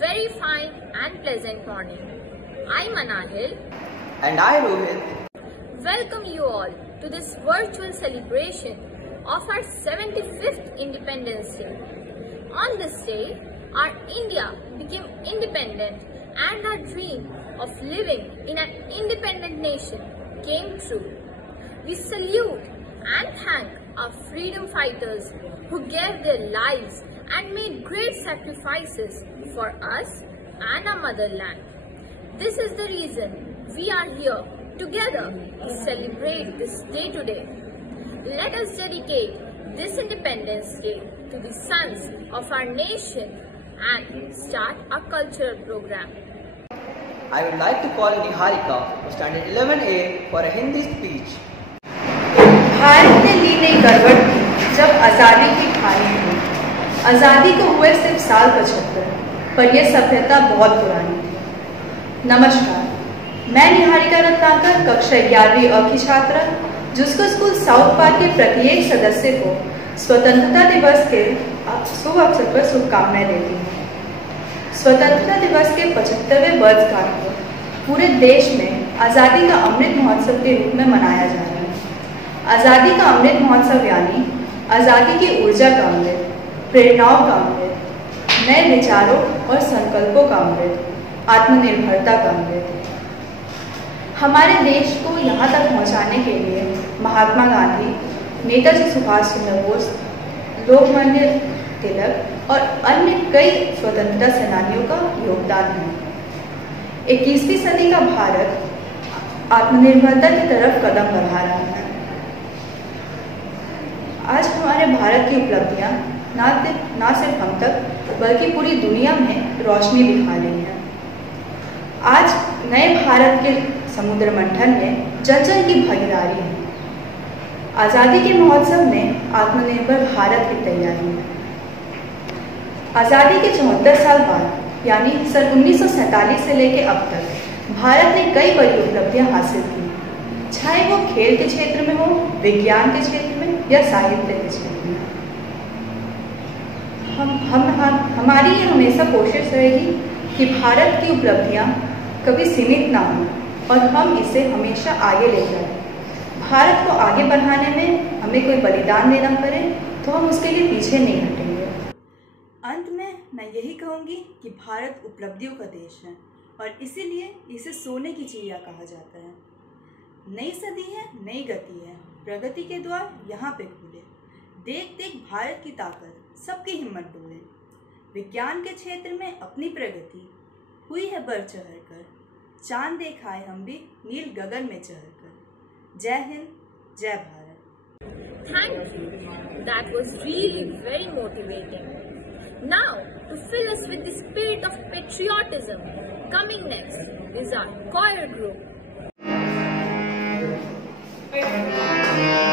very fine and pleasant morning. I'm Anahil. And I, Rohit. Welcome you all to this virtual celebration of our 75th Independence Day. On this day, our India became independent and our dream of living in an independent nation came true. We salute and thank our freedom fighters who gave their lives and made great sacrifices for us and our motherland. This is the reason we are here together to celebrate this day today. Let us dedicate this Independence Day to the sons of our nation and start a cultural program. I would like to call Niharika for standard 11A for a Hindi speech. Bharat ने ली नई करवट की जब आज़ादी की कहानी हुई। आज़ादी को हुए सिर्फ साल 75, पर यह सभ्यता बहुत पुरानी थी। नमस्कार, मैं निहारिका रत्नाकर कक्षा 11वीं अ की छात्रा जिसको स्कूल साउथ पार्क के प्रत्येक सदस्य को स्वतंत्रता दिवस के शुभ अवसर पर शुभकामनाएं देती हूँ। स्वतंत्रता दिवस के 75वें वर्षगांठ को पूरे देश में आज़ादी का अमृत महोत्सव के रूप में मनाया जा रहा है। आज़ादी का अमृत महोत्सव यानी आज़ादी की ऊर्जा का अमृत, प्रेरणाओं का अमृत, नए विचारों और संकल्पों का अमृत, आत्मनिर्भरता का अमृत। हमारे देश को यहाँ तक पहुँचाने के लिए महात्मा गांधी, नेताजी सुभाष चंद्र बोस, लोकमान्य तिलक और अन्य कई स्वतंत्रता सेनानियों का योगदान है। 21वीं सदी का भारत आत्मनिर्भरता की तरफ कदम बढ़ा रहा है। आज हमारे भारत की उपलब्धियां ना सिर्फ हम तक बल्कि पूरी दुनिया में रोशनी दिखा रही हैं। आज नए भारत के समुद्र मंथन में जन जन की भागीदारी है। आज़ादी के महोत्सव में आत्मनिर्भर भारत की तैयारी है। आज़ादी के 74 साल बाद यानी सन 1947 से लेकर अब तक भारत ने कई बड़ी उपलब्धियां हासिल की, चाहे वो खेल के क्षेत्र में हो, विज्ञान के क्षेत्र में या साहित्य के क्षेत्र में। हमारी ये हमेशा कोशिश रहेगी कि भारत की उपलब्धियां कभी सीमित ना हो और हम इसे हमेशा आगे ले जाएं। भारत को आगे बढ़ाने में हमें कोई बलिदान देना पड़े तो हम उसके लिए पीछे नहीं हटेंगे। अंत में मैं यही कहूँगी कि भारत उपलब्धियों का देश है और इसीलिए इसे सोने की चिड़िया कहा जाता है। नई सदी है, नई गति है, प्रगति के द्वार यहाँ पे खुले। देख देख भारत की ताकत, सबकी हिम्मत डोले। विज्ञान के क्षेत्र में अपनी प्रगति हुई है बढ़ चढ़ कर। चांद देखाए हम भी नील गगन में चढ़ कर। जय हिंद, जय Bharat. Thank you. That was really very motivating. Now, to fill us with the spirit of patriotism, coming next is our choir group. Thank you.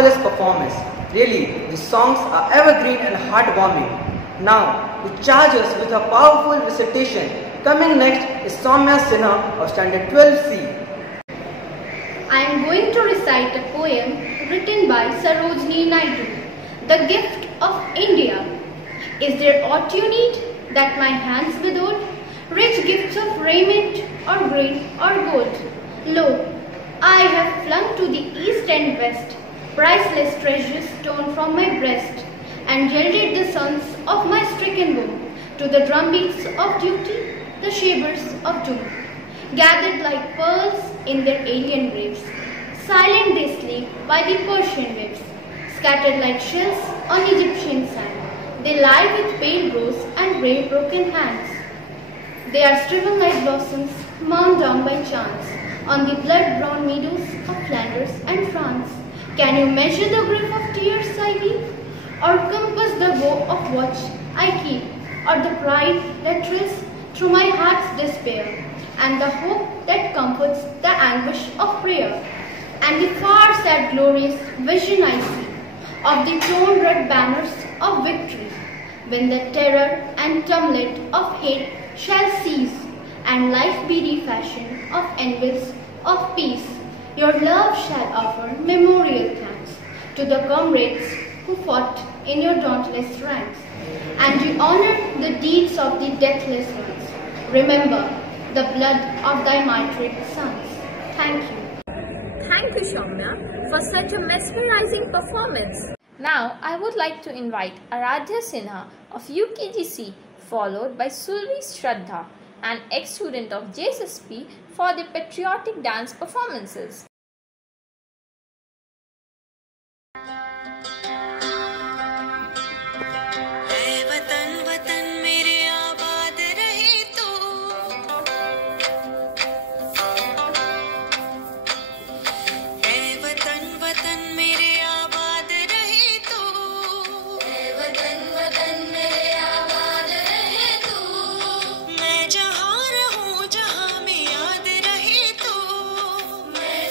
marvelous performance. Really, the songs are evergreen and heartwarming. Now, to charge us with her powerful recitation, coming next is Soumya Sinha of Standard 12C. I am going to recite a poem written by Sarojini Naidu, The Gift of India. Is there aught you need that my hands withhold? Rich gifts of raiment or grain or gold? Lo, I have flung to the east and west priceless treasures torn from my breast, and yielded the sons of my stricken womb to the drumbeats of duty, the shavers of doom. Gathered like pearls in their alien graves, silent they sleep by the Persian waves, scattered like shells on Egyptian sand. They lie with pale brows and brave broken hands. They are striven like blossoms mown down by chance on the blood-brown meadows of Flanders and France. Can you measure the grief of tears I weep, or compass the woe of watch I keep, or the pride that thrills through my heart's despair, and the hope that comforts the anguish of prayer, and the far sad glorious vision I see of the torn red banners of victory, when the terror and tumult of hate shall cease, and life be refashioned of envies of peace. Your love shall offer memorial thanks to the comrades who fought in your dauntless ranks, and you honor the deeds of the deathless ones. Remember the blood of thy martyred sons. Thank you. Thank you, Soumya, for such a mesmerizing performance. Now, I would like to invite Aradhya Sinha of UKGC, followed by Sulvi Shraddha, an ex-student of JSSP, for the patriotic dance performances. मैं जहाँ रहूँ जहाँ में याद रहे तू, मैं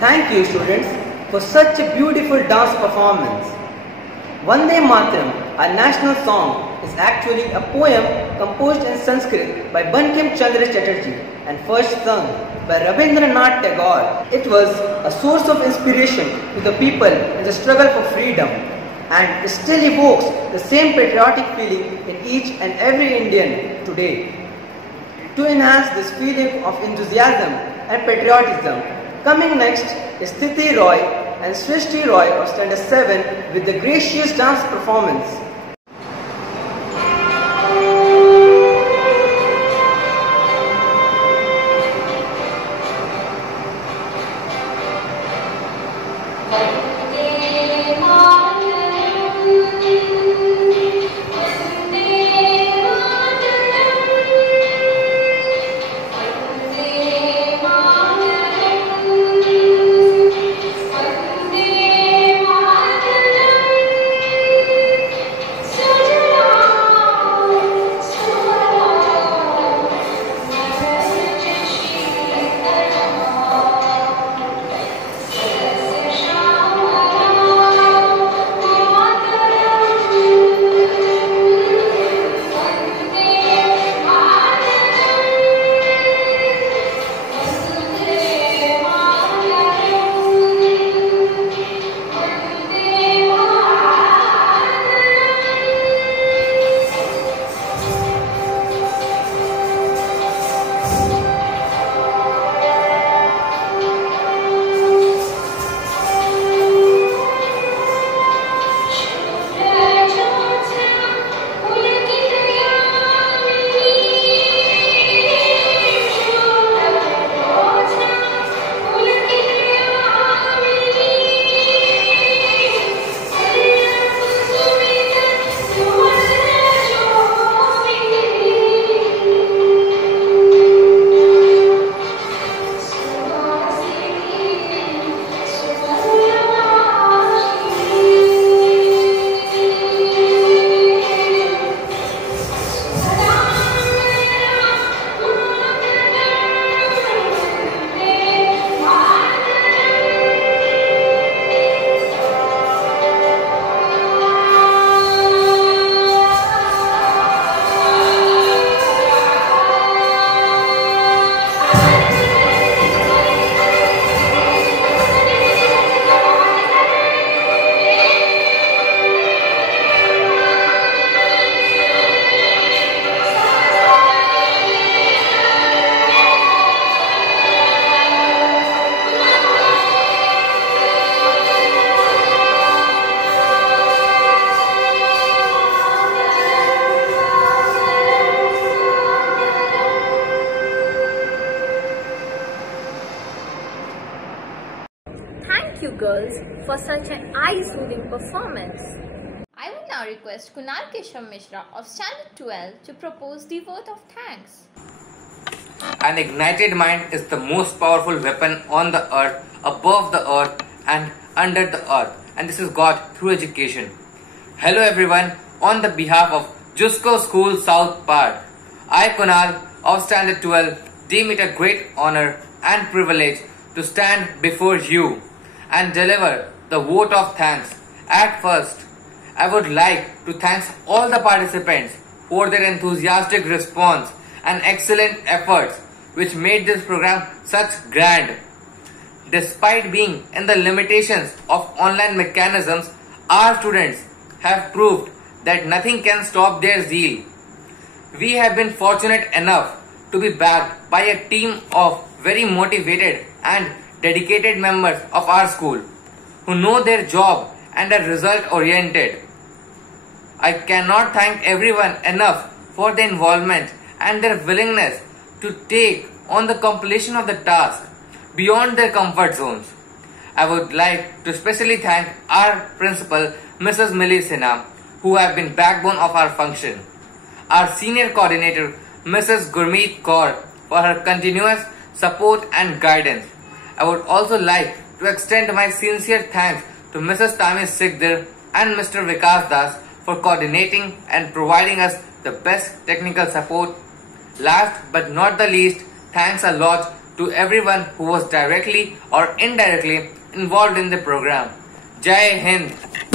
Thank you, students, for such a beautiful dance performance. Vande Mataram, our national song, is actually a poem composed in Sanskrit by Bankim Chandra Chatterjee and first sung by Rabindranath Tagore. It was a source of inspiration to the people in the struggle for freedom, and it still evokes the same patriotic feeling in each and every Indian today. To enhance this feeling of enthusiasm and patriotism, coming next is Titi Roy and Srishti Roy of Standard 7 with the gracious dance performance. Thank you girls for such an eye-soothing performance. I would now request Kunal Keshav Mishra of Standard 12 to propose the vote of thanks. An ignited mind is the most powerful weapon on the earth, above the earth and under the earth, and this is got through education. Hello everyone, on the behalf of Jusko School South Part, I Kunal of Standard 12 deem it a great honor and privilege to stand before you and deliver the vote of thanks. At first, I would like to thank all the participants for their enthusiastic response and excellent efforts which made this program such grand. Despite being in the limitations of online mechanisms, our students have proved that nothing can stop their zeal. We have been fortunate enough to be backed by a team of very motivated and dedicated members of our school who know their job and are result oriented. I cannot thank everyone enough for their involvement and their willingness to take on the completion of the task beyond their comfort zones. I would like to especially thank our principal, Mrs. Millie Sinha, who have been backbone of our function. Our senior coordinator, Mrs. Gurmeet Kaur, for her continuous support and guidance. I would also like to extend my sincere thanks to Mrs. Tami Sikdir and Mr. Vikas Das for coordinating and providing us the best technical support. Last but not the least, thanks a lot to everyone who was directly or indirectly involved in the program. Jai Hind!